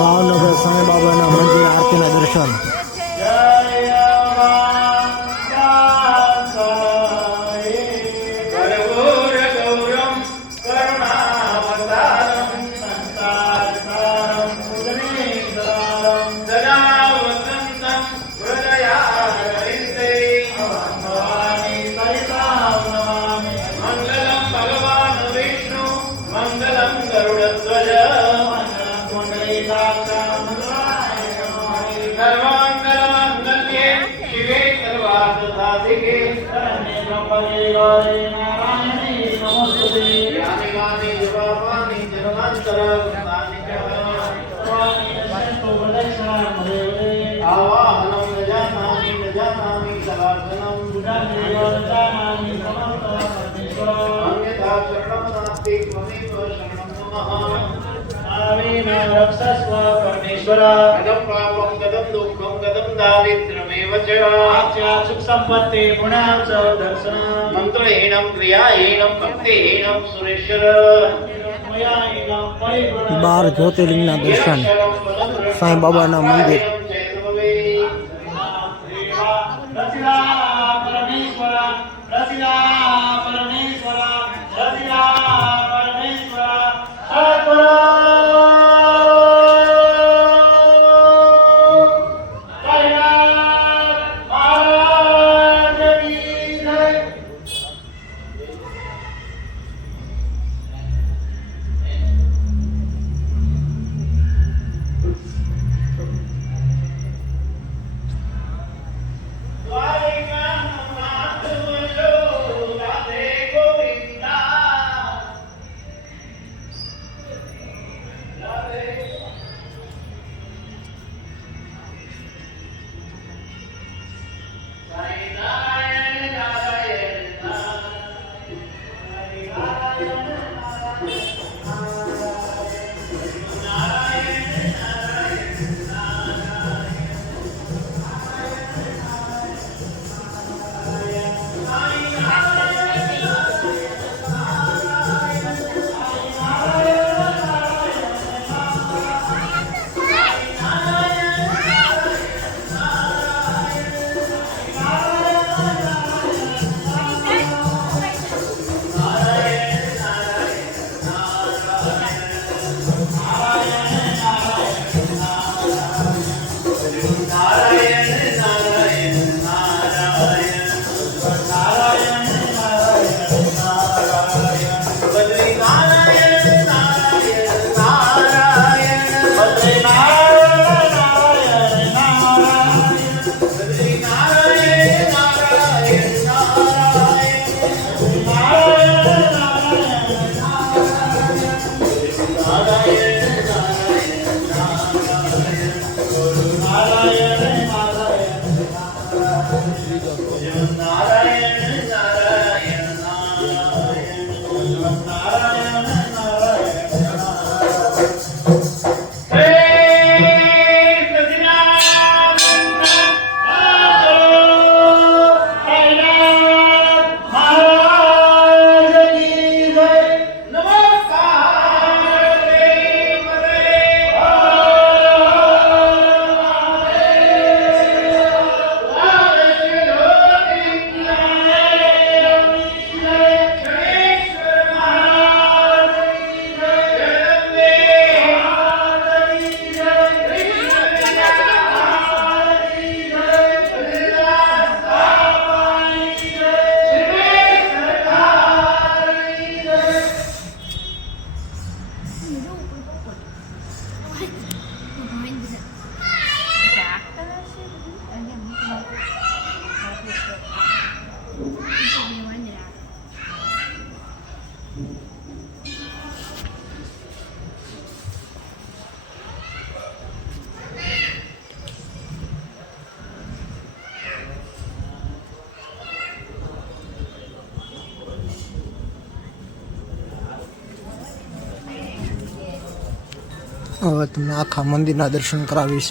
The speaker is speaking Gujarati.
ભાવનગર સાંઈ બાબાના મંદિર આરતીના દર્શન. સર્વાંગલમંગલ્યે શિવે સર્વાર્થસાધિકે શરણ્યે ત્ર્યંબકે ગૌરી નારાયણી નમોસ્તુતે યાની વાણી જવાપાની જન્માંતરગતાની ચ ભવાની નશ્યંતુ પ્રદક્ષિણામ દેવે આવાહનમ ન જાનામિ ન જાનામિ સવાસનમ જાનેયો ન સમસ્ત પરમેશ્વર અન્યથા શરણમ નાસ્તિ ત્વમેવ શરણમ મમ આવીન રક્ષસ્વ પરમેશ્વર કદમ પાપમ કદમ च। આચ્યા સુખ સંપત્તિ પુણ્યાચ દર્શન મંત્રહીનમ ક્રિયાહીનમ ભક્તિહીનમ સુરેશ્વર બાર જ્યોતિર્લિંગના દર્શન સાંઈ બાબાના મંદિર હવે તમને આખા મંદિરના દર્શન કરાવીશ.